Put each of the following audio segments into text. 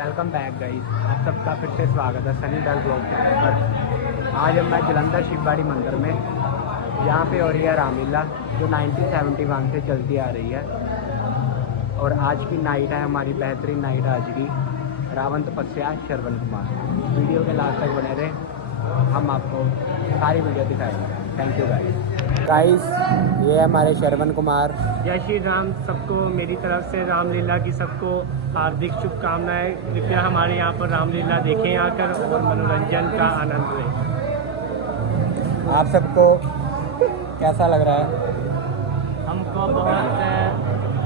Welcome back guys, आप सबका फिर से स्वागत है सनी डल ब्लॉग चैनल पर। आज हम मैं जलंधर शिवबाड़ी मंदिर में, यहाँ पे हो रही है रामलीला जो 1971 से चलती आ रही है। और आज की नाइट है हमारी बेहतरीन नाइट आज की। रावण तपस्या श्रवण कुमार। वीडियो के लास्ट तक बने रहे, हम आपको सारी वीडियो दिखाएंगे। Thank you guys. ये है हमारे श्रवण कुमार। जय श्री राम। सबको मेरी तरफ से रामलीला की सबको हार्दिक शुभकामनाएं। कृपया हमारे यहाँ पर रामलीला देखें आकर और मनोरंजन का आनंद लें। आप सबको कैसा लग रहा है? हमको बहुत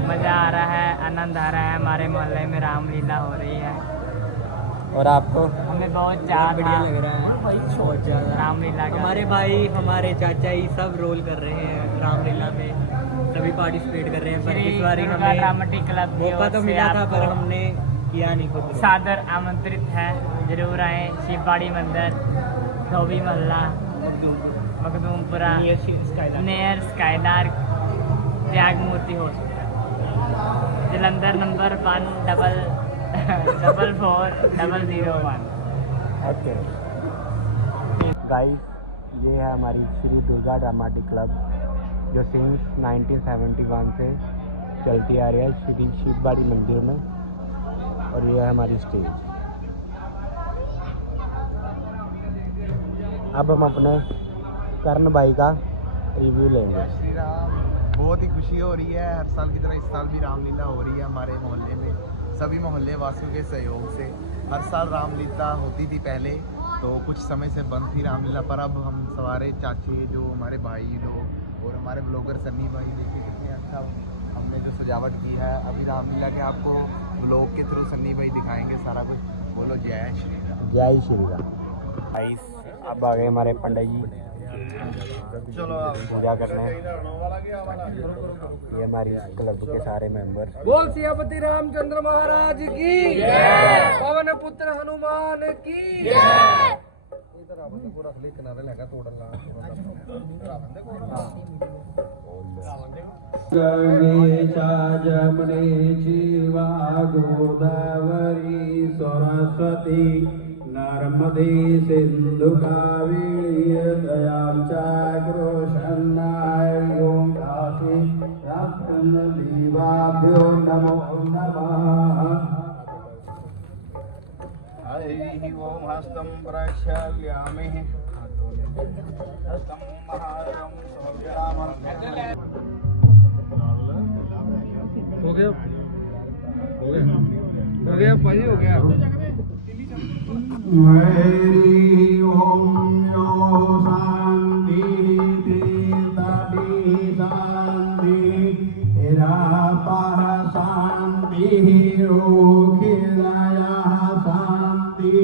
मज़ा आ रहा है, आनंद आ रहा है। हमारे मोहल्ले में रामलीला हो रही है और आपको? हमें बहुत ज़्यादा बढ़िया लग रहा है, बहुत ज़्यादा। रामलीला का हमारे भाई, हमारे चाचा ही सब रोल कर रहे हैं रामलीला में, सभी पार्टिसिपेट कर रहे हैं। पर इस बार हमें ड्रामेटिक क्लब मौका तो मिला था पर हमने किया नहीं खुद। सादर आमंत्रित है, जरूर आए। शिवबाड़ी मंदिर, धोबी मोहल्ला, मखदूमपुरा, near Skylark, Tyag Murti hospital, Jalandhar number 1440001। Okay guys, ये है हमारी श्री दुर्गा ड्रामेटिक क्लब जो सिंस 1971 से चलती आ रही है श्री शिवबाड़ी मंदिर में। और ये है हमारी स्टेज। अब हम अपने कर्ण भाई का रिव्यू लेंगे। श्री राम। बहुत ही खुशी हो रही है, हर साल की तरह इस साल भी रामलीला हो रही है हमारे मोहल्ले में, सभी मोहल्ले वासियों के सहयोग से। हर साल रामलीला होती थी पहले, तो कुछ समय से बंद थी रामलीला, पर अब हम सवारे चाचे जो हमारे भाई लोग और हमारे ब्लॉगर सन्नी भाई देखिए कितने अच्छा हमने जो सजावट की है। अभी रामलीला के आपको ब्लॉग के थ्रू सन्नी भाई दिखाएंगे सारा कुछ। बोलो जय श्री राम। जय श्री राम। गाइस, अब आ गए हमारे पंडित जी पूजा करने। ये हमारी क्लब के सारे मेंबर। बोल सियापति रामचंद्र महाराज की, पवन पुत्र हनुमान की। जमने जीवा गोदावरी सरस्वती नर्मदे सिंधु कावेरी दयां चाक्रो शन्नायों काशी दीवाभ्यो नमो नमः। हरि ओम हस्तं प्रक्षाल्यामि हस्तं महारं सोऽभ्यामं। हो गया भाई, हो गया। हरि ओम यो शांति तीर्थादि शांति रापः शांति रोखिलया शांति।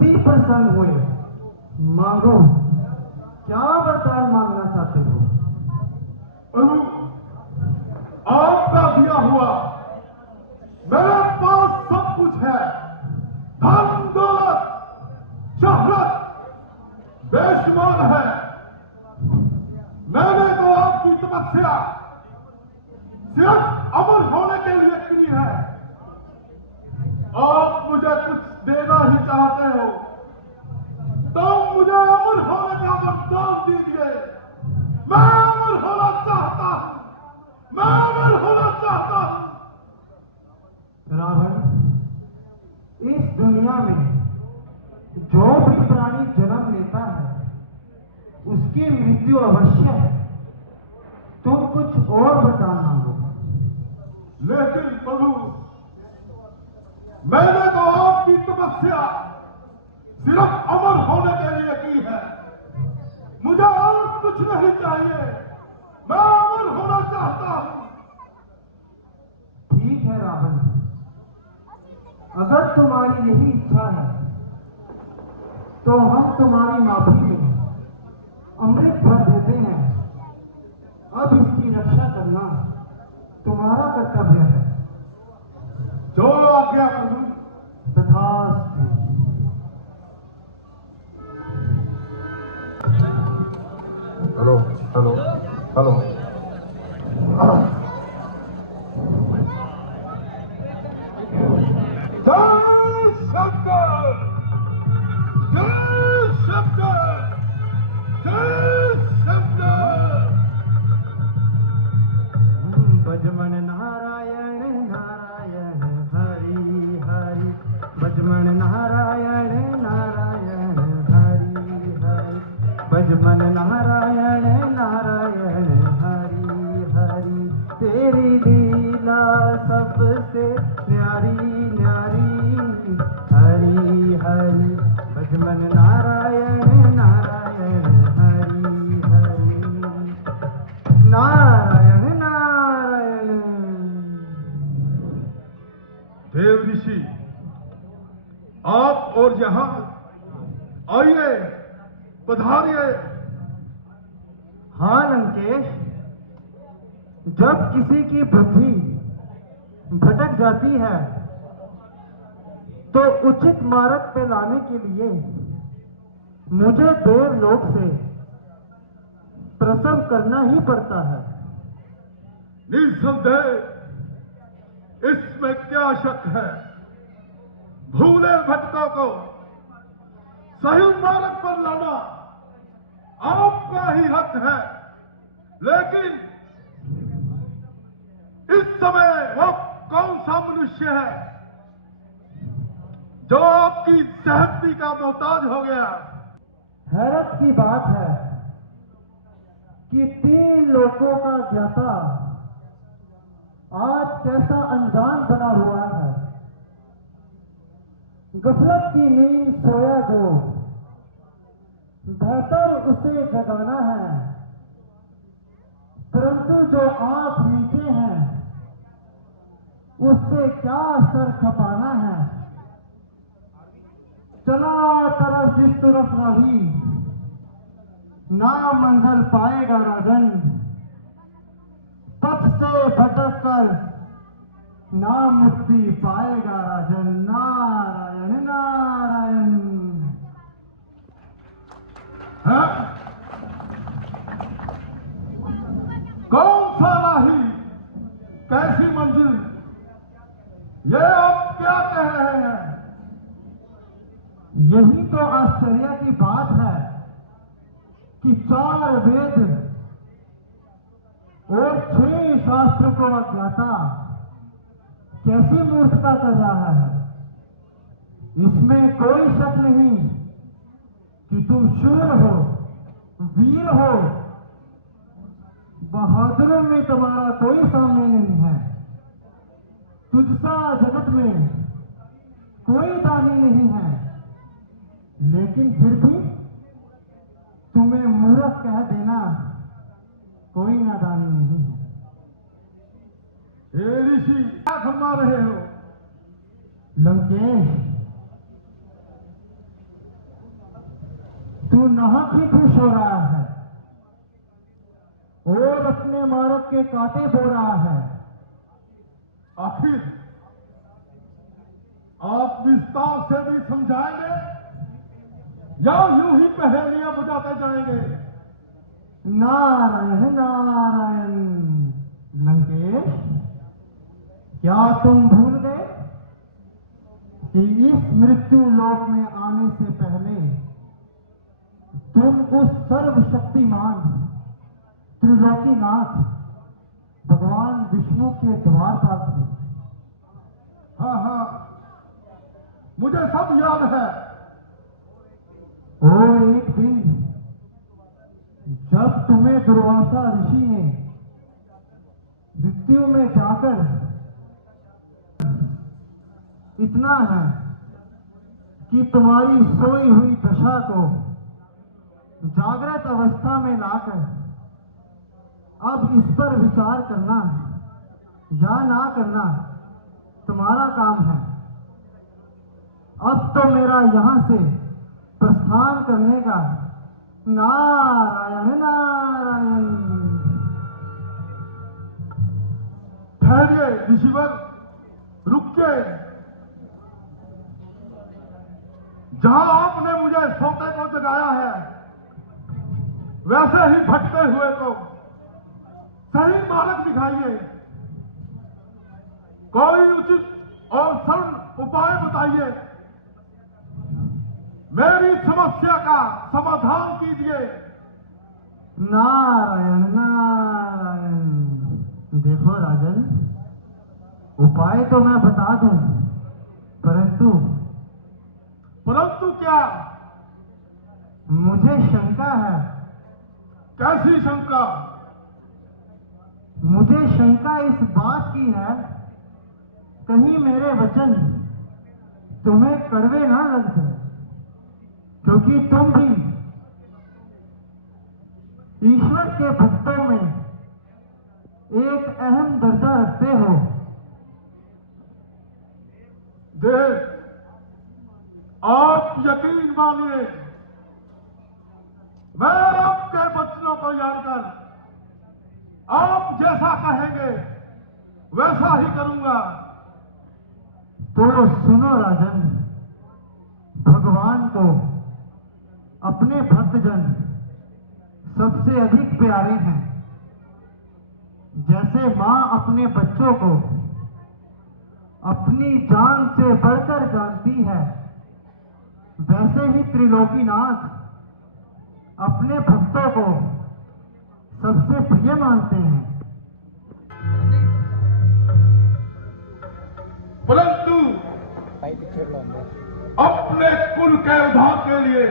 अति प्रसन्न हुए। मांगो, क्या वरदान मांगना चाहते हो? प्रभु, आपका दिया हुआ मेरे पास सब कुछ है, धन दौलत शोहरत बेशुमार है। मैंने तो आपकी तपस्या सिर्फ अमर होने के लिए की है। आप मुझे कुछ देना ही चाहते हो तो मुझे अमर होने का वरदान दीजिए। मैं अमर होना चाहता हूं, मैं अमर होना चाहता हूं। रावण, इस दुनिया में जो भी प्राणी जन्म लेता है उसकी मृत्यु अवश्य है। तुम कुछ और वरदान मांगो। लेकिन प्रभु, मैंने तो आपकी तपस्या सिर्फ अमर होने के लिए की है। मुझे और कुछ नहीं चाहिए, मैं अमर होना चाहता हूं। ठीक है रावण, अगर तुम्हारी यही इच्छा है तो हम तुम्हारी माफी में अमृत भर देते हैं। अब इसकी रक्षा करना तुम्हारा कर्तव्य है। जो आज्ञा प्रभु। तथास्तु। Hello hello hello. जय शंकर, जय शंकर, जय शंकर। भजमन नारायण नारायण हरि हरि, भजमन नारायण नारायण हरि हरि, भजमन नारायण नारायण हरि हरि। तेरी लीला सबसे न्यारी न्यारी, हरि हरि, भजमन नारायण नारायण हरि हरि, नारायण नारायण। देव ऋषि, आप और यहां आइए, पधारिए। हाँ लंकेश, जब किसी की बुद्धि भटक जाती है तो उचित मार्ग पे लाने के लिए मुझे देवलोक से प्रसव करना ही पड़ता है। निसंदेह इसमें क्या शक है। भूले भटकों को सही मार्ग पर लाना आपका ही हक है। लेकिन इस समय वो कौन सा मनुष्य है जो आपकी सहमति का मोहताज हो गया? हैरत की बात है कि 3 लोकों का ज्ञाता आज कैसा अनजान बना हुआ है। गफलत की नींद सोया जो, बेहतर उसे जगाना है। परंतु जो आंख नीचे है उससे क्या सर खपाना है। चला तरफ जिस तरफ राही, ना मंजिल पाएगा राजन। पथ से भटक कर ना मुक्ति पाएगा राजन। नारायण नारायण। है? कौन सा राही, कैसी मंजिल, ये आप क्या कह रहे हैं? यही तो आश्चर्य की बात है कि 4 वेद और 6 शास्त्र को अज्ञाता कैसी मूर्खता कर रहा है। इसमें कोई शक नहीं कि तुम शूर हो, वीर हो, बहादुरों में तुम्हारा कोई सामने नहीं है। तुझसा जगत में कोई दानी नहीं है, लेकिन फिर भी तुम्हें मूर्ख कह देना कोई नादानी नहीं है। हे ऋषि, क्या फरमा रहे हो? लंकेश, तू नाहक ही खुश हो रहा है और अपने मारक के कांटे बो रहा है। आखिर आप विस्तार से भी समझाएंगे या यूं ही पहेलियां बुझाते जाएंगे? नारायण नारायण। लंकेश, क्या तुम भूल गए कि इस मृत्यु लोक में आने से पहले तुम उस सर्वशक्तिमान त्रिलोकीनाथ भगवान विष्णु के द्वार पर थे? हाँ हाँ, मुझे सब याद है। और एक दिन जब तुम्हें दुर्वासा ऋषि ने मृत्यु में जाकर, इतना है कि तुम्हारी सोई हुई दशा को जागृत अवस्था में लाकर अब इस पर विचार करना या ना करना तुम्हारा काम है। अब तो मेरा यहां से प्रस्थान करने का। नारायण नारायण। ठहरिए ऋषिवर, रुकिए। जहां आपने मुझे सोते को जगाया है, वैसे ही भटके हुए को सही मार्ग दिखाइए। कोई उचित और सरल उपाय बताइए। मेरी समस्या का समाधान कीजिए। नारायण नारायण। देखो राजन, उपाय तो मैं बता दूं, परंतु क्या? मुझे शंका है। कैसी शंका? मुझे शंका इस बात की है, कहीं मेरे वचन तुम्हें कड़वे ना लग जाए, क्योंकि तुम भी ईश्वर के भक्तों में एक अहम दर्जा रखते हो। देख, आप यकीन मानिए, मैं आपके वचनों को याद कर आप जैसा कहेंगे वैसा ही करूंगा। तो सुनो राजन, भगवान को अपने भक्तजन सबसे अधिक प्यारे हैं। जैसे मां अपने बच्चों को अपनी जान से बढ़कर जानती है, वैसे ही त्रिलोकीनाथ अपने भक्तों को सबसे प्रिय मानते हैं। परंतु अपने कुल के उद्धार के लिए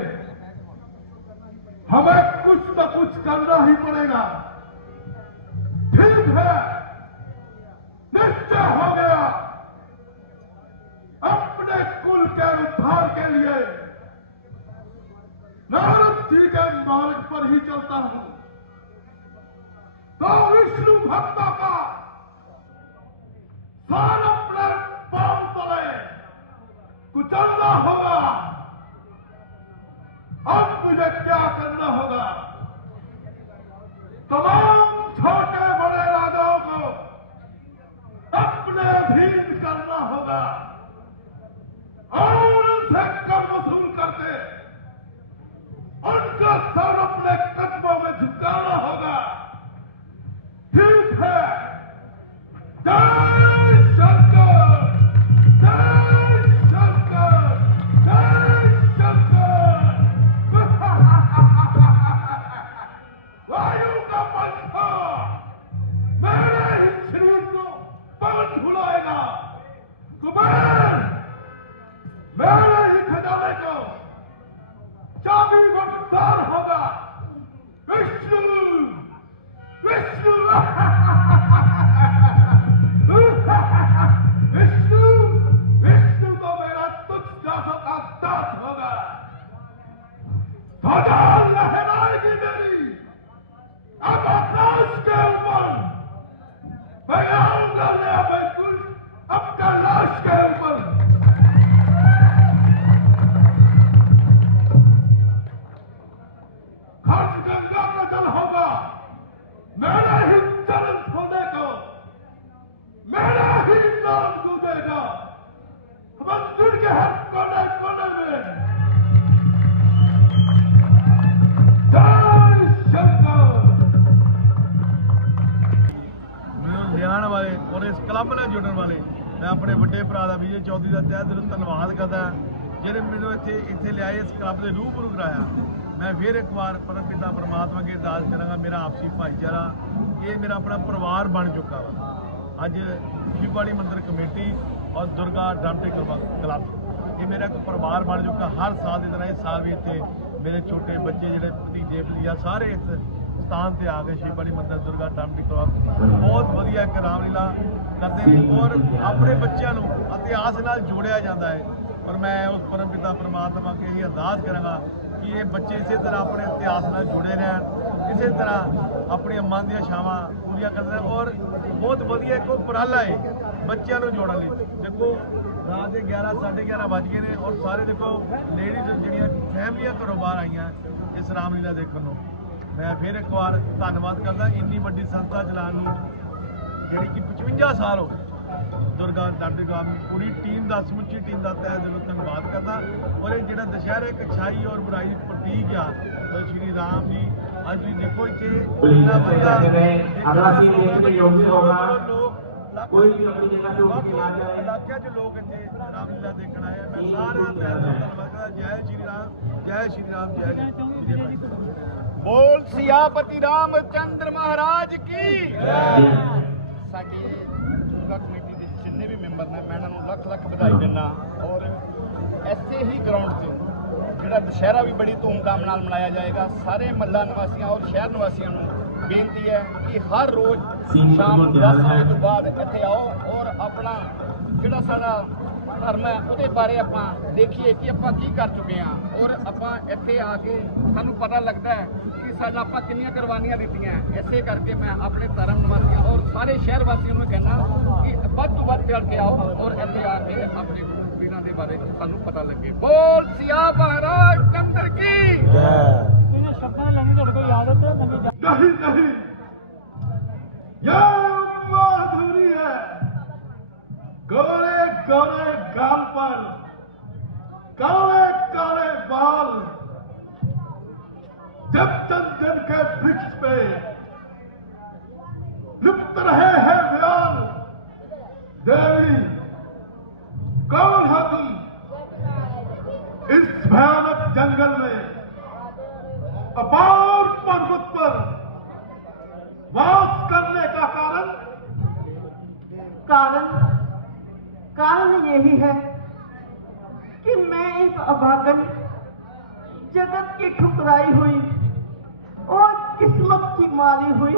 हमें कुछ न कुछ करना ही पड़ेगा। ठीक है, निश्चय हो गया। अपने कुल के उद्धार के लिए नारद जी के मार्ग पर ही चलता हूं। तो विष्णु भक्तों का सारा प्लान पांव तले कुचलना होगा। अब मुझे क्या करना होगा? तमाम छोटे बड़े राजाओं को अपने अधीन करना होगा और उनसे कर वसूल करके उनका सर अपने कदमों में झुकाना होगा। ठीक है। जय शंकर, जय शंकर, जय शंकर। वायु का पंखा मेरे ही शरीर को पवन झुलाएगा। कुमार, मेरे ही खजाने को चाबी बख्तार होगा। विष्णु, विष्णु, विष्णु, विष्णु तो मेरा तुच्छ दासों का दास होगा। ध्वजा लहराएगी मेरी अब आकाश के ऊपर। मैं आऊंगा नया बैकुंठ अब कैलाश के ऊपर। ਕਲੱਬ ਨਾਲ ਜੁੜਨ ਵਾਲੇ ਮੈਂ ਆਪਣੇ ਵੱਡੇ ਭਰਾ ਦਾ ਵਿਜੇ ਚੌਧਰੀ ਦਾ ਤਹਿ ਦਿਲੋਂ ਧੰਨਵਾਦ ਕਰਦਾ ਜਿਹੜੇ ਮੈਨੂੰ ਇੱਥੇ ਲਿਆਏ, ਇਸ ਕਲੱਬ ਦੇ ਰੂਬਰੂ ਕਰਾਇਆ। ਮੈਂ ਫਿਰ ਇੱਕ ਵਾਰ ਪਰਮਪਿਤਾ ਪਰਮਾਤਮਾ ਅੱਗੇ ਅਰਦਾਸ ਕਰਾਂਗਾ, ਮੇਰਾ ਆਪਸੀ ਭਾਈਚਾਰਾ ਇਹ ਮੇਰਾ ਆਪਣਾ ਪਰਿਵਾਰ ਬਣ ਚੁੱਕਾ ਵਾ। ਅੱਜ ਸ਼ਿਵਵਾੜੀ ਮੰਦਿਰ ਕਮੇਟੀ ਔਰ ਦੁਰਗਾ ਡਾਂਟੇ ਕਲੱਬ ਇਹ ਮੇਰਾ ਇੱਕ ਪਰਿਵਾਰ ਬਣ ਚੁੱਕਾ। ਹਰ ਸਾਲ ਦੀ ਤਰ੍ਹਾਂ ਇਸ ਸਾਲ ਵੀ ਇੱਥੇ ਮੇਰੇ ਛੋਟੇ ਬੱਚੇ ਜਿਹੜੇ ਭਤੀਜੇ ਭਤੀਜਾ ਸਾਰੇ ਇਸ ਸਥਾਨ ਤੇ ਆ ਗਏ। ਸ਼ਿਵਵਾੜੀ ਮੰਦਿਰ ਦੁਰਗਾ ਡਾਂਟੇ ਕਲੱਬ ਬਹੁਤ ਵਧੀਆ ਇੱਕ ਰਾਮਲੀਲਾ ਕਰਦੇ ਨੇ ਔਰ ਆਪਣੇ ਬੱਚਿਆਂ ਨੂੰ ਇਤਿਹਾਸ ਨਾਲ ਜੋੜਿਆ ਜਾਂਦਾ ਹੈ। ਔਰ ਮੈਂ ਉਸ ਪਰਮਪਿਤਾ ਪਰਮਾਤਮਾ ਅੱਗੇ ਇਹ ਅਰਦਾਸ ਕਰਾਂਗਾ ਕਿ ਇਹ ਬੱਚੇ ਇਸੇ ਤਰ੍ਹਾਂ ਆਪਣੇ ਇਤਿਹਾਸ ਨਾਲ ਜੁੜੇ ਰਹਿਣ, ਇਸੇ ਤਰ੍ਹਾਂ ਆਪਣੀਆਂ ਮਨ ਦੀਆਂ ਛਾਵਾਂ ਪੂਰੀਆਂ ਕਰਦੇ ਰਹਿਣ। ਔਰ ਬਹੁਤ ਵਧੀਆ ਇੱਕ ਉਪਰਾਲਾ ਹੈ ਬੱਚਿਆਂ ਨੂੰ ਜੋੜਨ ਲਈ। ਦੇਖੋ ਰਾਤ ਦੇ 11 11:30 ਵੱਜ ਗਏ ਨੇ ਔਰ ਸਾਰੇ ਦੇਖੋ ਲੇਡੀਜ਼ ਜਿਹੜੀਆਂ ਫੈਮਲੀਆਂ ਘਰੋਂ ਬਾਹਰ ਆਈਆਂ ਇਸ ਰਾਮਲੀਲਾ ਦੇਖਣ ਨੂੰ। ਮੈਂ ਫਿਰ ਇੱਕ ਵਾਰ ਧੰਨਵਾਦ ਕਰਦਾ ਇੰਨੀ ਵੱਡੀ ਸੰਸਥਾ ਚਲਾਉਣ ਨੂੰ, ਜਿਹੜੀ ਕਿ 55 ਸਾਲ ਹੋ ਗਏ। ਦੁਰਗਾ ਡਾਂਟੇ ਕਲੱਬ ਪੂਰੀ ਟੀਮ ਦਾ, ਸਮੁੱਚੀ ਟੀਮ ਦਾ ਤਹਿ ਦਿਲੋਂ ਧੰਨਵਾਦ ਕਰਦਾ। ਔਰ ਇਹ ਜਿਹੜਾ ਦੁਸ਼ਹਿਰਾ ਇੱਕ ਅੱਛਾਈ ਔਰ ਬੁਰਾਈ ਪ੍ਰਤੀਕ ਆ ਸ਼੍ਰੀ ਰਾਮ ਜੀ। ਅੱਜ ਵੀ ਦੇਖੋ ਇੱਥੇ अगला सीन देखने योग्य होगा। ਲੋਕ कोई भी अपनी जगह से उठ के ना जाए। ਇਲਾਕਿਆਂ 'ਚ ਲੋਕ ਇੱਥੇ ਰਾਮਲੀਲਾ ਦੇਖਣ ਆਏ ਆ। ਮੈਂ ਸਾਰਿਆਂ ਦਾ ਤਹਿ ਦਿਲੋਂ ਧੰਨਵਾਦ ਕਰਦਾ। ਜੈ ਸ਼੍ਰੀ ਰਾਮ, ਜੈ ਸ਼੍ਰੀ ਰਾਮ, ਜੈ ਸ਼੍ਰੀ ਰਾਮ। ਬੋਲ ਸਿਆਪਤੀ ਰਾਮਚੰਦਰ ਮਹਾਰਾਜ ਕੀ। ਸਾਡੀ ਦੁਰਗਾ ਕਮੇਟੀ ਦੇ ਜਿੰਨੇ ਵੀ ਮੈਂਬਰ ਨੇ ਮੈਂ ਇਹਨਾਂ ਨੂੰ ਲੱਖ ਲੱਖ ਵਧਾਈ ਦਿੰਦਾ। ਔਰ ਐਸੇ ਹੀ ਗਰਾਊਂਡ 'ਤੇ ਜਿਹੜਾ ਦੁਸ਼ਹਿਰਾ ਵੀ ਬੜੀ ਧੂਮਧਾਮ ਨਾਲ ਮਨਾਇਆ ਜਾਏਗਾ। ਸਾਰੇ ਮਹੱਲਾ ਨਿਵਾਸੀਆਂ ਔਰ ਸ਼ਹਿਰ ਨਿਵਾਸੀਆਂ ਨੂੰ ਬੇਨਤੀ ਹੈ ਕਿ ਹਰ ਰੋਜ਼ ਸ਼ਾਮ 10 ਵਜੇ ਤੋਂ ਬਾਅਦ ਇੱਥੇ ਆਓ ਔਰ ਆਪਣਾ ਜਿਹੜਾ ਸਾਡਾ ਧਰਮ ਹੈ ਉਹਦੇ ਬਾਰੇ ਆਪਾਂ ਦੇਖੀਏ ਕਿ ਆਪਾਂ ਕੀ ਕਰ ਚੁੱਕੇ ਹਾਂ। ਔਰ ਆਪਾਂ ਇੱਥੇ ਆ ਕੇ ਸਾਨੂੰ ਪਤਾ ਲੱਗਦਾ ਹੈ ਕਿ ਸਾਡਾ ਆਪਾਂ ਕਿੰਨੀਆਂ ਕੁਰਬਾਨੀਆਂ ਦਿੱਤੀਆਂ। ਇਸੇ ਕਰਕੇ ਮੈਂ ਆਪਣੇ ਧਰਮ ਨਿਵਾਸੀਆਂ ਔਰ ਸਾਰੇ ਸ਼ਹਿਰ ਵਾਸੀਆਂ ਨੂੰ ਕਹਿੰਦਾ ਕਿ ਵੱਧ ਤੋਂ ਵੱਧ ਚੜ੍ਹ ਕੇ ਆਓ ਔਰ ਇੱਥੇ ਆ ਕੇ ਆਪਣੇ ਪੀਰਾਂ ਦੇ ਬਾਰੇ ਸਾਨੂੰ ਪਤਾ ਲੱਗੇ। ਬੋਲ ਸਿਆ ਮਹਾਰਾਜ ਚੰਦਰ ਕੀ। ਇਹਨਾਂ ਸ਼ਬਦਾਂ ਲੈਣੇ ਤੁਹਾਡੇ ਕੋਲ ਯਾਦ ਹੈ नहीं नहीं, यह माधुरी है। गोरे गोरे गाल पर काले काले बाल, जब चंदन के वृक्ष पे लिप्त रहे हैं व्याल। देवी कौन है तुम इस भयानक जंगल में, अपार पर्वत पर वास करने का कारण यही है कि मैं एक अभागन, जगत की ठुकराई हुई और किस्मत की मारी हुई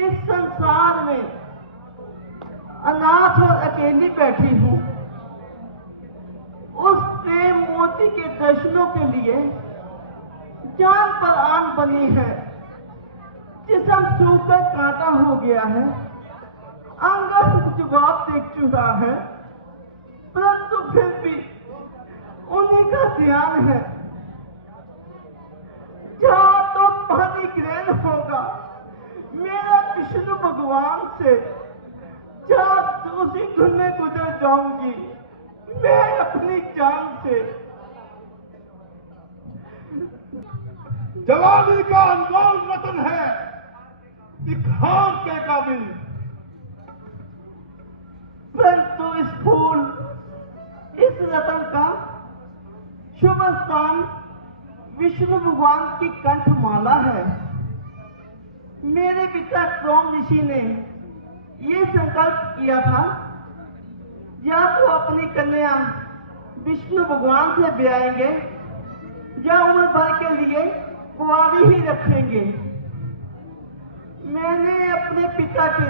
इस संसार में अनाथ और अकेली बैठी हूँ। उस प्रेम मोती के दर्शनों के लिए जान पर आन बनी है। जिस्म सूखकर कांटा हो गया है, अंग जवाब देख चुका है, परंतु फिर भी उन्हीं का ध्यान है। जहाँ तो पानी ग्रहण होगा मेरा विष्णु भगवान से, जहाँ दूसरी धुन में गुजर जाऊंगी मैं अपनी जान से। जवानी का अनमोल रतन है एक हार के काबिल, परंतु इस फूल, इस रतन का शुभ स्थान विष्णु भगवान की कंठमाला है। मेरे पिता सोम ऋषि ने ये संकल्प किया था, या तो अपनी कन्या विष्णु भगवान से ब्याएंगे या उम्र भर के लिए कुंवारी ही रखेंगे। मैंने अपने पिता के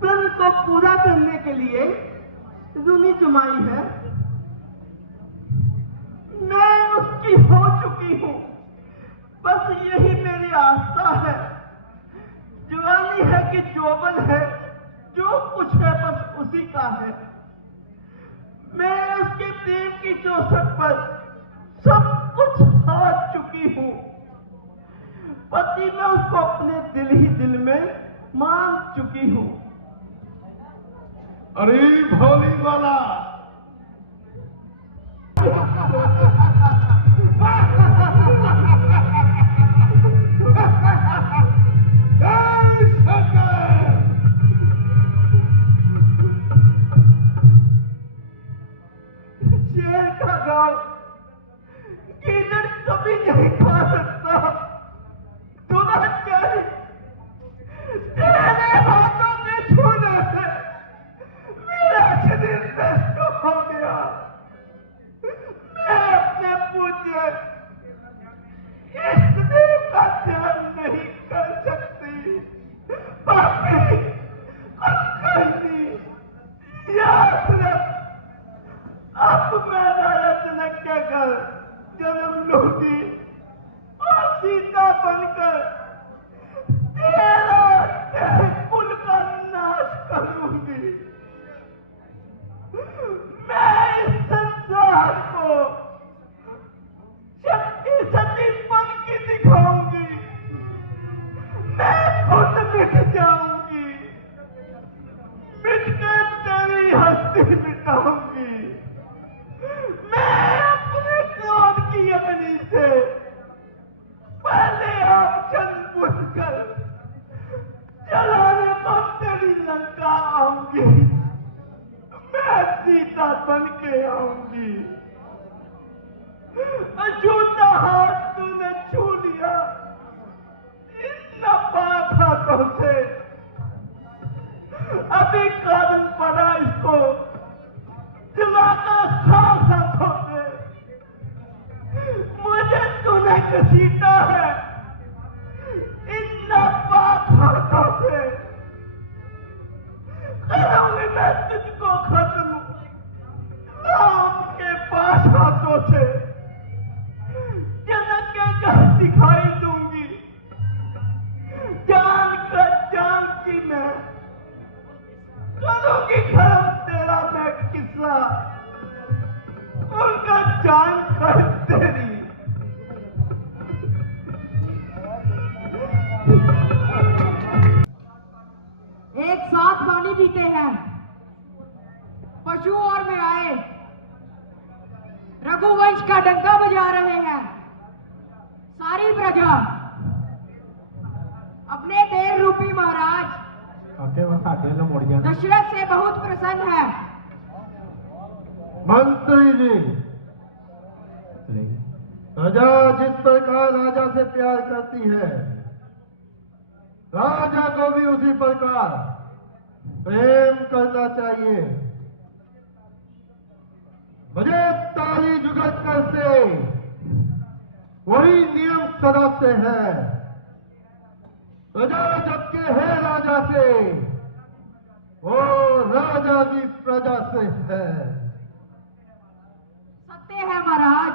प्रण को पूरा करने के लिए रुनी जमाई है। मैं उसकी हो चुकी हूँ, बस यही मेरी आस्था है। जवानी है कि जोबन है, जो कुछ है बस उसी का है। मैं उसके प्रेम की चौसट पर सब कुछ हार चुकी हूँ। पति मैं उसको अपने दिल ही दिल में मान चुकी हूँ। अरे भोली वाला मुझे इसने का ध्यान नहीं कर सकती। पापी कुलकर्णी, याद रख, अब मैं जनक के घर जन्म लूंगी और सीता बनकर तेरे कुल का नाश करूंगी। मैं इस संसार को शक्ति बन के दिखाऊंगी। मैं खुद मिट जाऊंगी, मिट के तेरी हस्ती मिटाऊंगी। मैं अपने क्रोध की अग्नि से पहले आप जन्म कर जलाने को तेरी लंका आऊंगी। मैं सीता बन के आऊंगी। जूता हाथ तूने छू लिया इन नापाक हाथों से। अभी कारण पड़ा इसको दिलाकर साफ हाथों से। मुझे तूने घसीटा है इन नापाक हाथों से। करूंगी मैं तुझको खत्म राम के पास हाथों से। जनक के घर दिखाई दूंगी। जान कर जान की मैं करूंगी खत्म तेरा मैं किस्सा। उनका जान कर तेरी। एक साथ पानी पीते हैं, पशु और मैं आए रघुवंश का डंका बजा रहे हैं। सारी प्रजा अपने देर रूपी महाराज दशरथ से बहुत प्रसन्न है। मंत्री जी, प्रजा जिस प्रकार राजा से प्यार करती है, राजा को भी उसी प्रकार प्रेम करना चाहिए। मुझे ताली जुगत कर से वही नियम सदा से है। प्रजा जबकि है राजा से, वो राजा भी प्रजा से है। सत्य है महाराज।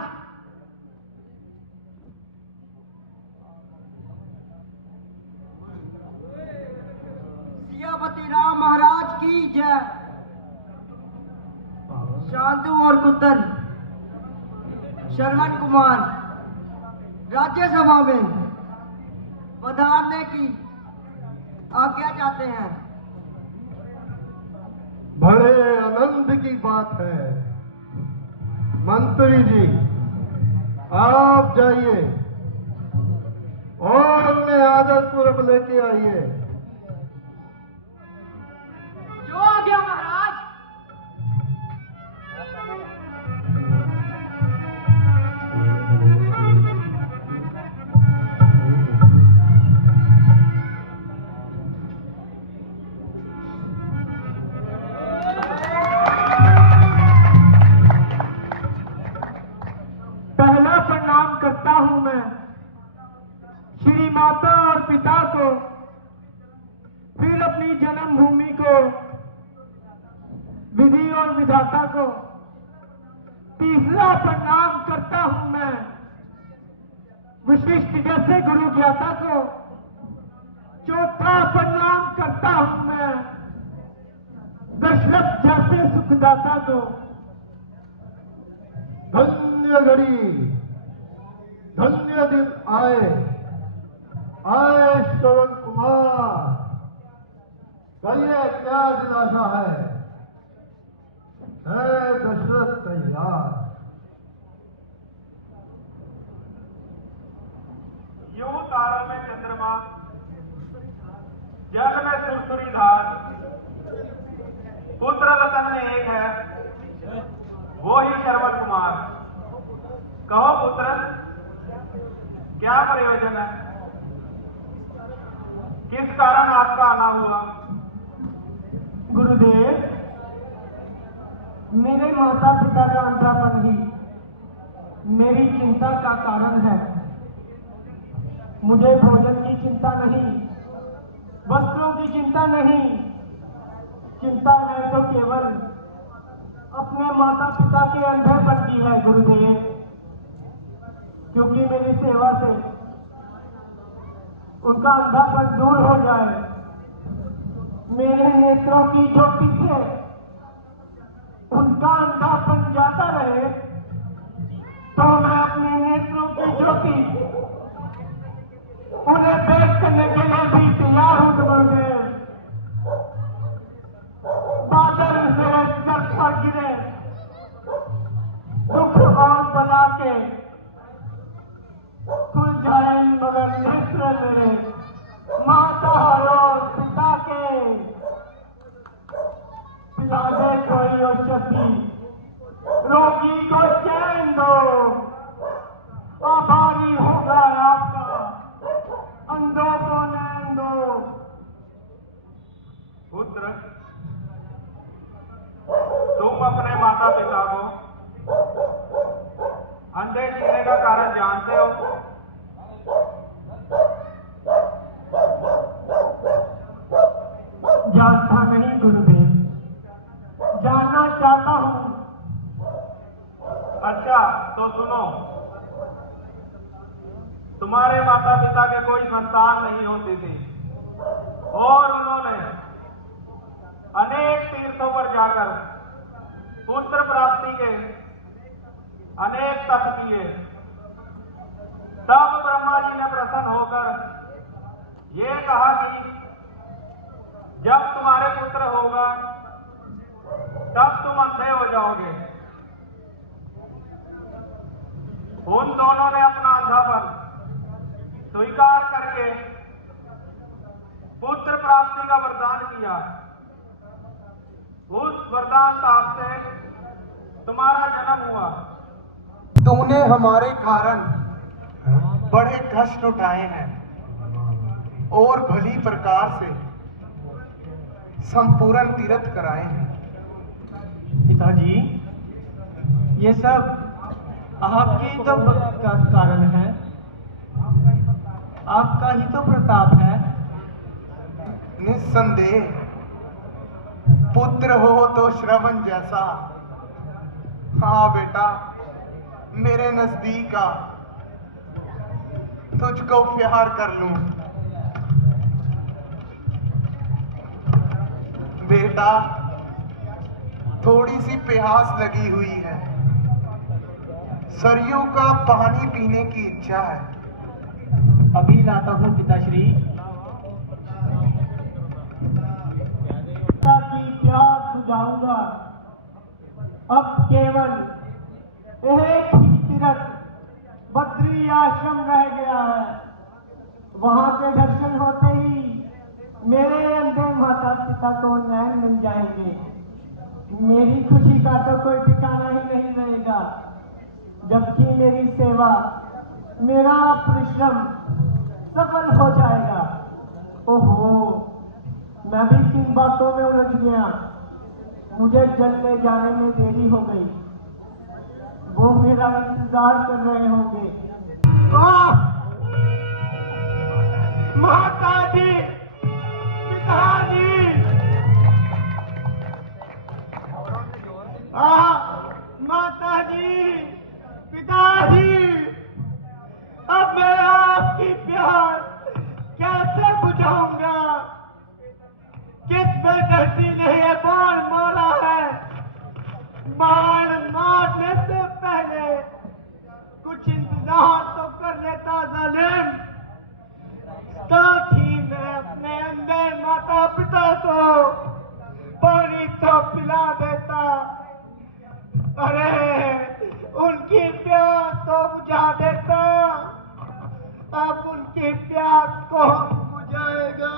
सियापति राम महाराज की जय। शांतु और कुंदन श्रवण कुमार राज्यसभा में पधारने की आज्ञा चाहते हैं। बड़े आनंद की बात है। मंत्री जी, आप जाइए और उन्हें आदरपूर्वक लेके आइए। जो आज्ञा महाराज। पहला प्रणाम करता हूं मैं श्री माता और पिता को, फिर अपनी जन्मभूमि को, विधि और विधाता को। तीसरा प्रणाम करता हूं मैं वशिष्ठ जैसे गुरु ज्ञाता को। चौथा प्रणाम करता हूं मैं दशरथ जैसे सुखदाता को। धन्य घड़ी, धन्य दिन आए, आए श्रवण कुमार। कहिए क्या दिलासा है दशरथ तैयार। यूं तारों में चंद्रमा, जल में सुरसुरी धार। पुत्र रतन में एक है, वो ही श्रवण कुमार। कहो पुत्र, क्या प्रयोजन है? किस कारण आपका आना हुआ? गुरुदेव, मेरे माता पिता का अंधापन ही मेरी चिंता का कारण है। मुझे भोजन की चिंता नहीं, वस्त्रों की चिंता नहीं, चिंता है तो केवल अपने माता पिता के अंधेपन की है गुरुदेव, क्योंकि मेरी सेवा से उनका अंधापन दूर हो जाए, मेरे नेत्रों की ज्योति से उनका अंधापन जाता रहे, तो मैं अपने नेत्रों की ज्योति उन्हें भेंट करने के लिए भी तैयार हूं गुरुदेव। बादल मेरे सर पर गिरे, दुख और बला के खुल जाए मगर नेत्र मेरे माता और पिता के, पिला दे कोई औषधि, रोगी को चैन दो, आभारी होगा आपका, अंधों को नैन दो। पुत्र, तुम अपने माता पिता को अंधे जीने का कारण जानते हो? जानता नहीं गुरुदेव, जानना चाहता हूं। अच्छा तो सुनो, तुम्हारे माता पिता के कोई संतान नहीं होती थी और उन्होंने अनेक तीर्थों पर जाकर पुत्र प्राप्ति के अनेक तप किए। तब ब्रह्मा जी ने प्रसन्न होकर ये कहा कि जब तुम्हारे पुत्र होगा तब तुम अंधे हो जाओगे। उन दोनों ने अपना अंधापन स्वीकार करके पुत्र प्राप्ति का वरदान किया। उस वरदान ताप से तुम्हारा जन्म हुआ। तूने हमारे कारण बड़े कष्ट उठाए हैं और भली प्रकार से संपूर्ण तीर्थ कराए हैं। पिताजी, ये सब आपके तो कारण है, आपका ही तो प्रताप है। निस्संदेह पुत्र हो तो श्रवण जैसा। हाँ बेटा, मेरे नजदीक आ, तुझको प्यार कर लूं। बेटा, थोड़ी सी प्यास लगी हुई है, सरयू का पानी पीने की इच्छा है। अभी लाता हूं पिताश्री। की प्यास बुझाऊंगा। अब केवल एक ही तीर्थ बद्री आश्रम रह गया है। वहां के दर्शन होते ही मेरे अंधे माता पिता को नैन मिल जाएंगे। मेरी खुशी का तो कोई ठिकाना ही नहीं रहेगा, जबकि मेरी सेवा, मेरा परिश्रम सफल हो जाएगा। ओहो, मैं भी किन बातों में उलझ गया। मुझे जलने जाने में देरी हो गई। वो मेरा इंतजार कर रहे होंगे। माता जी, पिताजी, माता जी, पिताजी, अब मैं आपकी प्यार कैसे बुझाऊंगा? किस बेदर्दी ने ये बाण मारा है? बाण मारने से पहले कुछ इंतजार तो कर लेता जालिम, साथ ही मैं अपने अंधे माता पिता को पानी तो पिला देता। अरे उनकी प्यास तो बुझा देता। अब उनकी प्यास कौन बुझाएगा?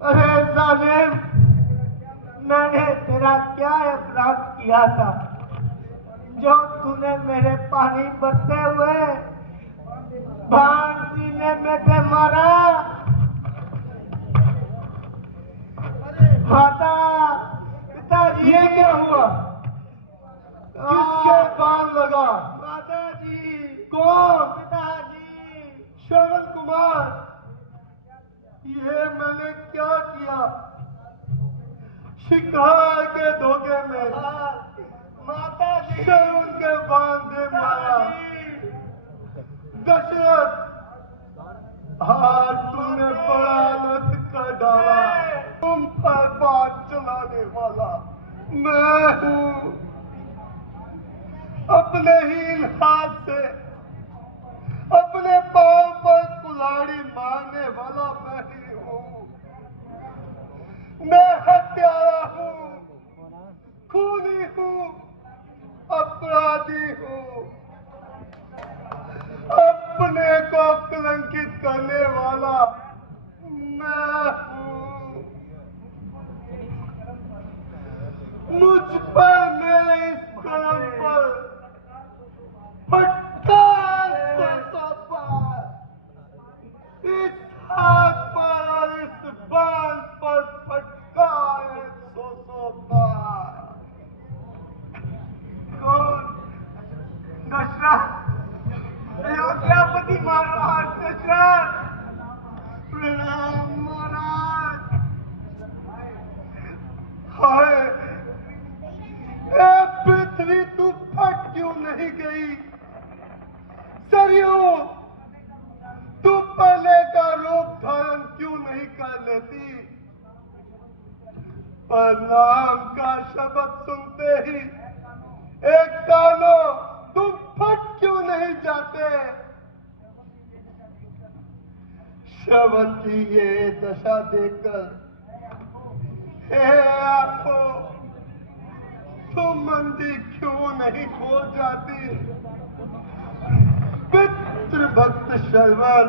अरे जालिम, मैंने तेरा क्या अपराध किया था जो तूने मेरे पानी बरते हुए बाण सीने में से मारा? माता पिताजी, ये क्या हुआ? किसके बाण लगा? कौन? पिताजी। श्रवण कुमार, ये मैंने क्या किया? शिकार के धोखे में माता श्रवण के बांधे मारा। दशरथ, आज तुमने बड़ा अनर्थ कर डाला। तुम पर बात चलाने वाला मैं हूँ। अपने ही हाथ से अपने पांव पर कुल्हाड़ी मारने वाला मैं ही हूँ। मैं हत्यारा हूँ, खूनी हूँ, अपराधी हूँ। अपने को कलंकित करने वाला मैं हूँ। मुझ पर, मेरे इस कर्म पर फटका इस हाथ पर और इस बांध पर फटका है 100 बार। कौन? दशरथ, अयोध्यापति महाराज दशरथ। प्रणाम महाराज। हाय, ए पृथ्वी तू फट क्यों नहीं गई? सरयू, तू पहले का रूप धारण क्यों नहीं कर लेती? प्रणाम का शब्द सुनते ही एक कानों तुम फट क्यों नहीं जाते? श्रवण की ये दशा देखकर हे आंखों, तुम मंदी क्यों नहीं खो जाती? पितृभक्त श्रवण,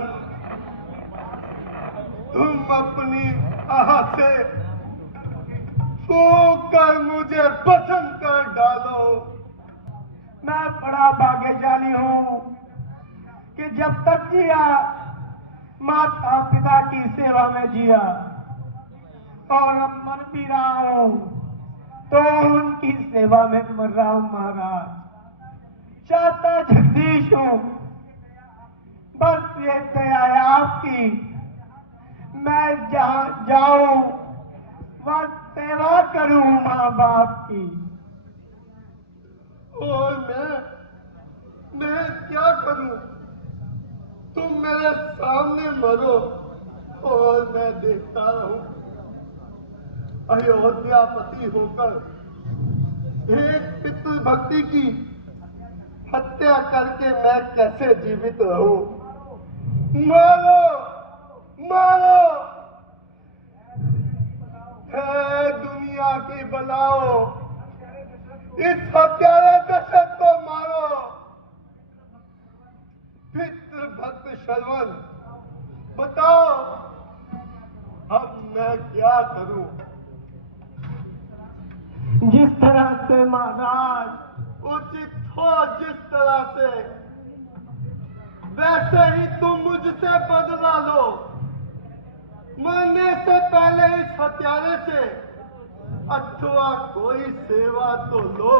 तुम अपनी आह से फूंक कर मुझे पसंद कर डालो। मैं बड़ा भाग्यशाली हूँ कि जब तक जिया माता पिता की सेवा में जिया, और अब मर भी रहा हूँ तो उनकी सेवा में मर रहा हूँ महाराज। चाहता जगदीश हूँ, बस ये दया है आपकी, मैं जहाँ जाऊं वह सेवा करूं माँ बाप की। और मैं क्या करूं? तुम मेरे सामने मरो और मैं देखता रहूं। अयोध्यापति होकर एक पितृभक्ति की हत्या करके मैं कैसे जीवित रहूं? मारो, मारो, है दुनिया की बलाओ, इस हत्यारे दशरथ को मारो। पितृभक्त श्रवण, बताओ अब मैं क्या करूं? जिस तरह से महाराज उचित हो, जिस तरह से, वैसे ही तुम मुझसे बदला लो। मरने से पहले इस हत्यारे से अथवा कोई सेवा तो लो।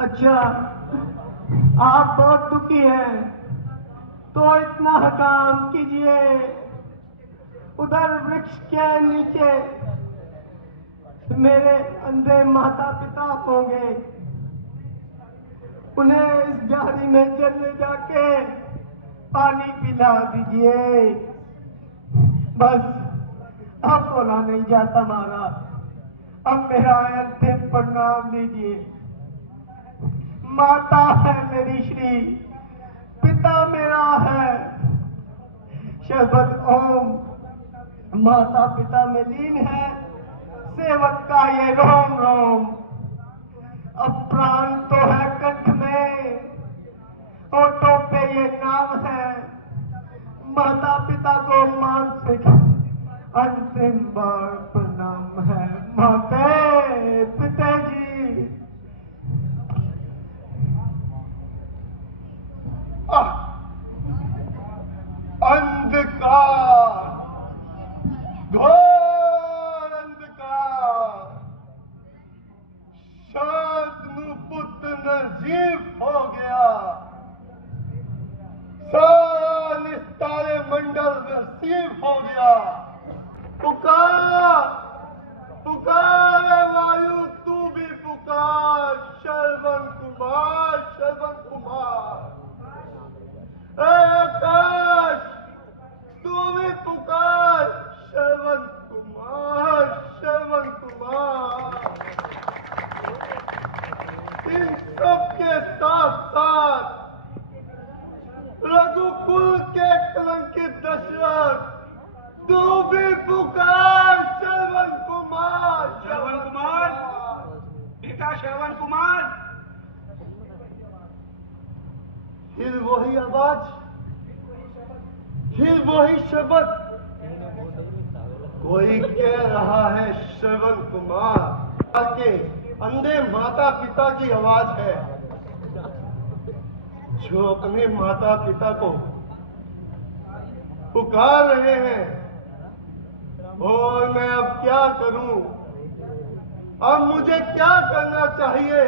अच्छा, आप बहुत दुखी हैं तो इतना काम कीजिए, उधर वृक्ष के नीचे मेरे अंधे माता पिता होंगे, उन्हें इस झाड़ी में चलने जाके पानी पिला दीजिए। बस अब बोला नहीं जाता महाराज, अब मेरा अंतिम प्रणाम लीजिए। माता है मेरी श्री, पिता मेरा है शब्द ओम। माता पिता में लीन है सेवक का ये रोम रोम। अब प्राण तो है कंठ में, होठों पे ये नाम है। माता पिता को मानसिक अंतिम बार प्रणाम है। माते पिताजी, अंधकार, घोर अंधकार, शांतनु पुत्र निर्जीव हो गया। के कलंकित दशरथ, तू भी पुकार श्रवण कुमार। श्रवण कुमार, बेटा श्रवण कुमार। फिर वही आवाज, फिर वही शब्द, कोई कह रहा है श्रवण कुमार के अंधे माता पिता की आवाज है, जो अपने माता पिता को पुकार रहे हैं। और मैं अब क्या करूं? अब मुझे क्या करना चाहिए?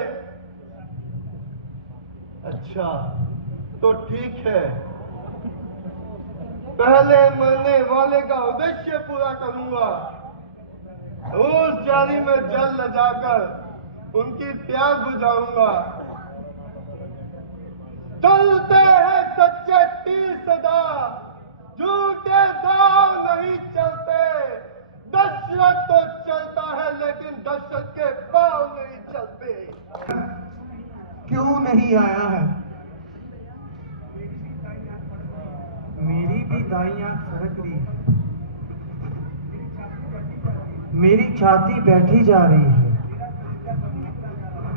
अच्छा तो ठीक है, पहले मरने वाले का उद्देश्य पूरा करूंगा। उस जाली में जल ले जाकर उनकी प्यास बुझाऊंगा। चलते हैं सच्चे तीर सदा, झूठे दाव नहीं चलते। दशरथ तो चलता है लेकिन दशरथ के पांव नहीं चलते। क्यों नहीं आया है? मेरी भी दाईं आंख सरक रही है, मेरी छाती बैठी जा रही है,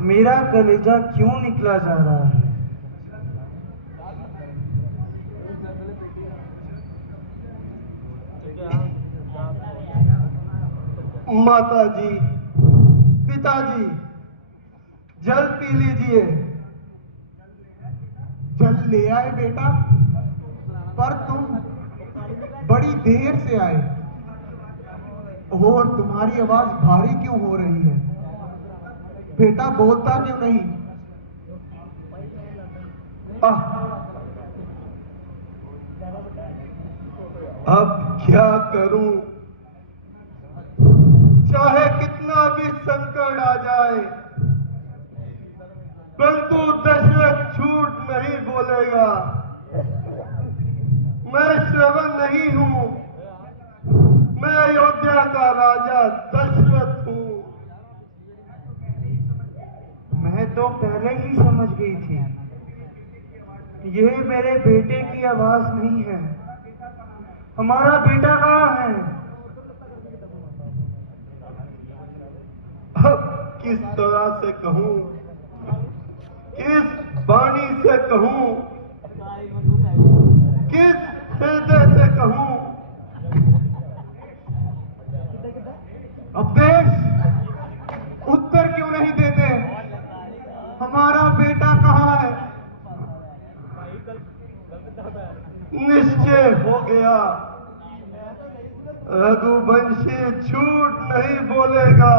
मेरा कलेजा क्यों निकला जा रहा है? माता जी, पिताजी, जल पी लीजिए। जल ले आए बेटा, पर तुम बड़ी देर से आए और तुम्हारी आवाज भारी क्यों हो रही है? बेटा बोलता क्यों नहीं? अब क्या करूं? चाहे कितना भी संकट आ जाए, परंतु दशरथ झूठ नहीं बोलेगा। मैं श्रवण नहीं हूं, मैं अयोध्या का राजा दशरथ हूं। मैं तो पहले ही समझ गई थी, ये मेरे बेटे की आवाज नहीं है। हमारा बेटा कहाँ है? अब किस तरह से कहूं, किस वाणी से कहूं, किस हृदय से कहूं? अवधेश, उत्तर क्यों नहीं देते? हमारा बेटा कहाँ है? निश्चय हो गया, रघुवंशी झूठ नहीं बोलेगा।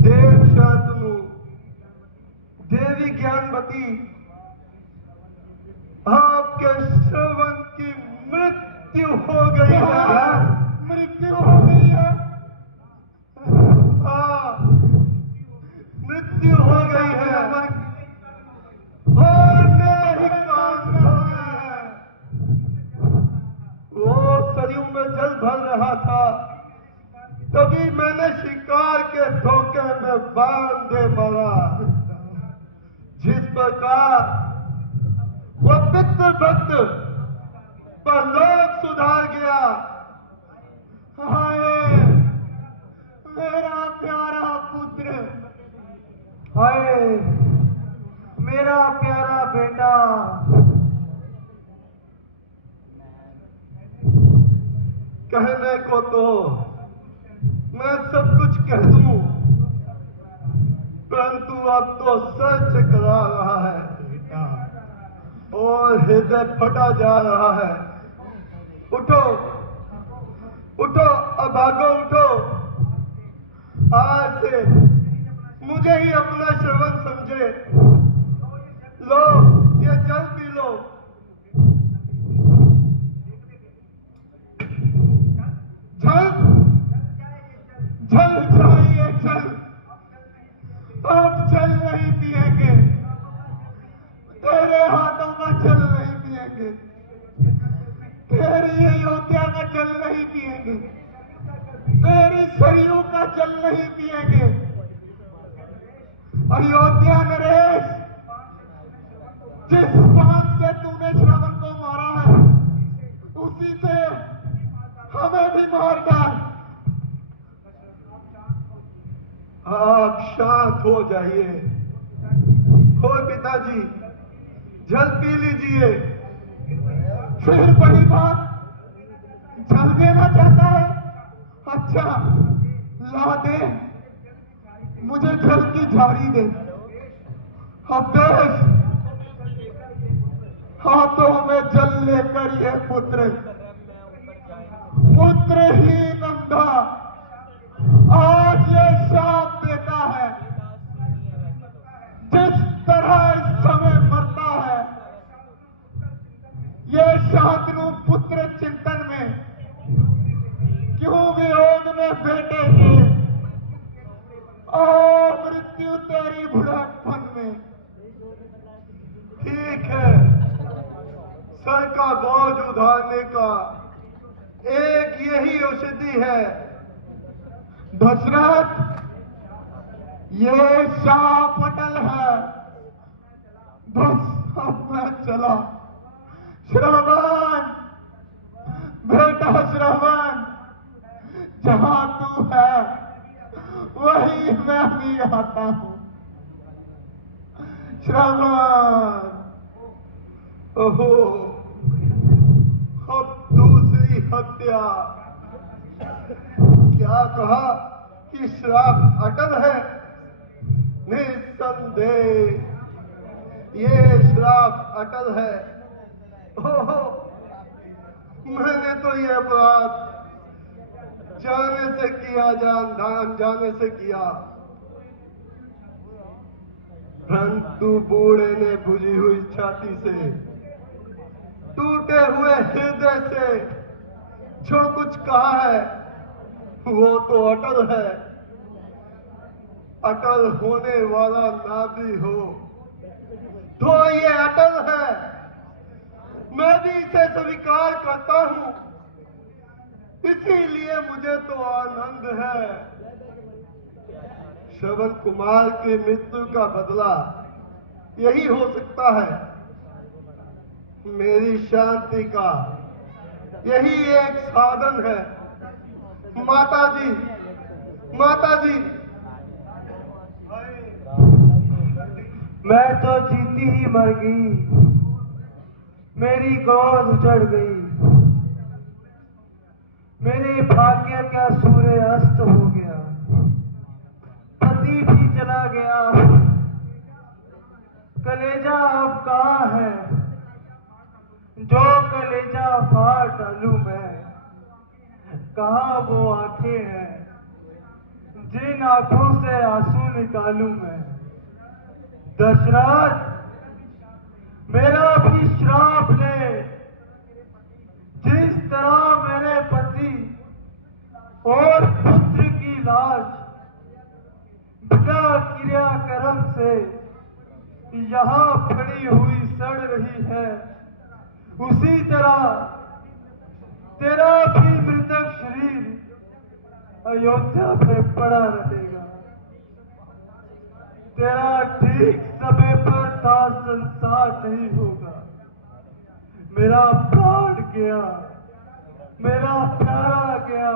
देव शांतनु, देवी ज्ञानवती, आपके श्रवण की मृत्यु हो गई है। मृत्यु हो गई है? हाँ, मृत्यु हो गई है और मेरी कांच में हो गई है। वो सरयू में जल भर रहा था, तभी मैंने शिकार के धोखे में बांध दे मारा। जिस प्रकार वो पितृ भक्त पर लोक सुधार गया, हाय मेरा प्यारा पुत्र, हाय मेरा प्यारा बेटा। कहने को तो मैं सब कुछ कह दूं, परंतु अब तो सर चकरा रहा है बेटा, और हृदय फटा जा रहा है। उठो उठो, अभागो उठो। आज से मुझे ही अपना श्रवण समझे। लो, ये जल पी लो। जल जल चाहिए, जल। अब जल नहीं पिएंगे, तेरे हाथों का जल नहीं पिएंगे, तेरी अयोध्या का जल नहीं पिएंगे, तेरी सरयू का जल नहीं पिएंगे। अयोध्या मेरे आप शांत हो जाइए। हो पिताजी, जल पी लीजिए। फिर बड़ी बात, जल देना चाहता है? अच्छा, ला दे, मुझे जल की झाड़ी दे। अब देख, हाथों में जल लेकर ये पुत्र ही नंदा आज ये शाप देता है। जिस तरह इस समय मरता है, ये शांतनु पुत्र चिंतन में, क्यों वियोग में बेटे के, और मृत्यु तेरी बुढ़ापन में। ठीक है, सर का बोझ उतारने का एक यही औषधि है। दशरथ, ये शाप अटल है। बस अब मैं चला। श्रवण, बेटा श्रवण, जहां तू है वही मैं भी आता हूं। श्रवण, ओहो, अब दूसरी हत्या। क्या कहा कि श्राप अटल है? निस्संदेह ये श्राप अटल है। ओहो, मैंने तो ये अपराध जाने से किया, जान जाने से किया, परंतु बूढ़े ने बुझी हुई छाती से, टूटे हुए हृदय से जो कुछ कहा है वो तो अटल है। अटल होने वाला ना भी हो तो ये अटल है। मैं भी इसे स्वीकार करता हूं, इसीलिए मुझे तो आनंद है। श्रवण कुमार की मृत्यु का बदला यही हो सकता है। मेरी शांति का यही एक साधन है। माता जी, माता जी, मैं तो जीती ही मर गई, मेरी गोद उजड़ गई, मेरे भाग्य का सूर्य अस्त हो गया, पति भी चला गया, कलेजा अब कहाँ है? जो कलेजा फाड़ डालूं मैं, कहाँ वो आंखें हैं जिन आंखों से आंसू निकालूं मैं? दशरथ, मेरा भी श्राप ले। जिस तरह मेरे पति और पुत्र की लाश बिना क्रियाकर्म से यहाँ पड़ी हुई सड़ रही है, उसी तरह तेरा भी मृतक शरीर अयोध्या में पड़ा रहेगा। तेरा ठीक समय पर दाह संस्कार नहीं होगा। मेरा प्राण गया, मेरा प्यारा गया,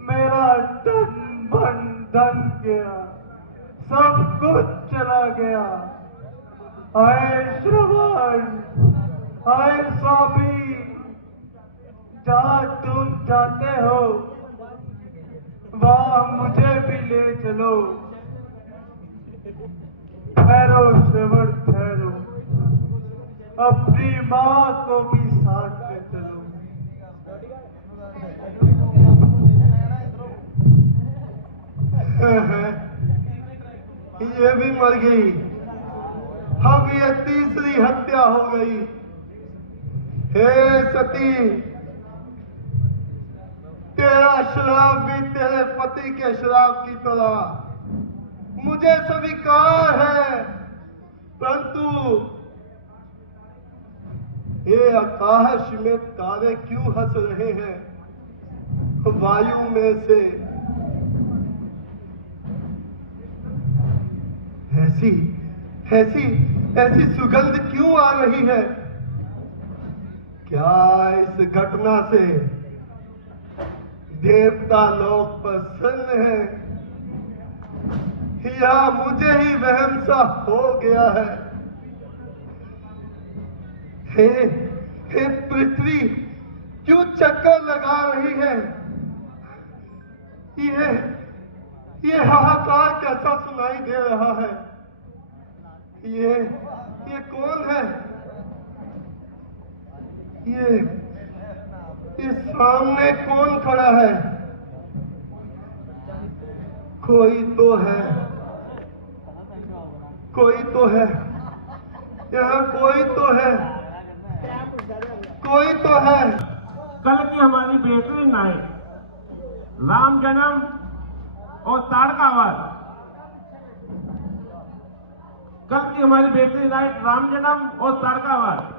मेरा तन मन धन गया, सब कुछ चला गया। आए श्रवण, आए स्वामी, जहाँ तुम जाते हो वहाँ मुझे भी ले चलो। ठहरो श्रवण, ठहरो, अपनी माँ को भी साथ में चलो। ये भी मर गई। अब ये तीसरी हत्या हो गई। हे सती, तेरा श्राप भी तेरे पति के श्राप की तरह मुझे स्वीकार है, परंतु ये आकाश में तारे क्यों हंस रहे हैं? वायु में से ऐसी ऐसी ऐसी सुगंध क्यों आ रही है? क्या इस घटना से देवता लोग प्रसन्न हैं? या मुझे ही वहम सा हो गया है। हे पृथ्वी क्यों चक्कर लगा रही है? ये हाहाकार कैसा सुनाई दे रहा है? ये कौन है? ये सामने कौन खड़ा है? कोई तो है, कोई तो है, यहाँ कोई तो है, कोई तो है। कल की हमारी बेहतरीन नाइट राम जन्म और तारकावर। कल की हमारी बेहतरीन नाइट राम जन्म और तारकावर।